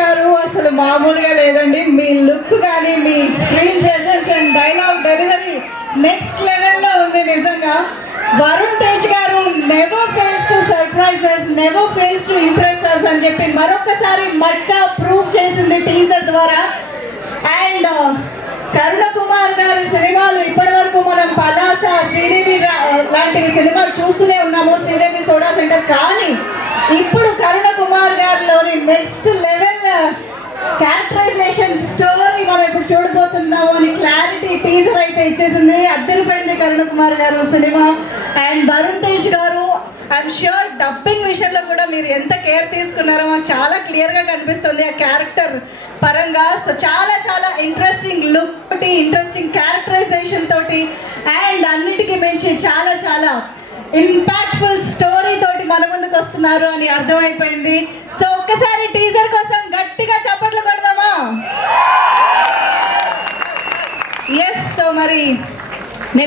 గారు అసలు మామూలుగా లేదండి. మీ లుక్ కానీ మీ screen presence and dialogue delivery next లెవెల్లో ఉంది నిజంగా. వరుణ్ తేజ్ గారు never fails to surprises, never fails to impress us అని చెప్పి మరొకసారి మట్కా ప్రూవ్ చేసింది టీజర్ ద్వారా. అండ్ కరుణ కుమార్ గారి సినిమాలు ఇప్పటి వరకు మనం పలాస, శ్రీదేవి లాంటివి సినిమాలు చూస్తూనే ఉన్నాము, శ్రీదేవి సోడా సెంటర్. కానీ ఇప్పుడు కరుణ కుమార్ గారిలోని నెక్స్ట్ లెవెల్ క్యారెక్టరైజేషన్ స్టోరీ మనం ఇప్పుడు చూడబోతున్నాము అని క్లారిటీ టీజర్ అయితే ఇచ్చేసింది. అద్దరిపోయింది కరుణ కుమార్ గారు సినిమా. అండ్ వరుణ్ తేజ్ గారు ఐఎమ్ ష్యూర్ డబ్బింగ్ విషయంలో కూడా మీరు ఎంత కేర్ తీసుకున్నారో మాకు చాలా క్లియర్గా కనిపిస్తుంది ఆ క్యారెక్టర్ పరంగా. సో చాలా చాలా ఇంట్రెస్టింగ్ లుక్ తోటి, ఇంట్రెస్టింగ్ క్యారెక్టరైజేషన్ తోటి, అండ్ అన్నిటికీ మించి చాలా చాలా ఇంపాక్ట్ఫుల్ స్టోరీ తోటి మన ముందుకు వస్తున్నారు అని అర్థమైపోయింది. సో ఒక్కసారి టీజర్ కోసం గట్టిగా చప్పట్లు కొడదామా? ఎస్. సో మరి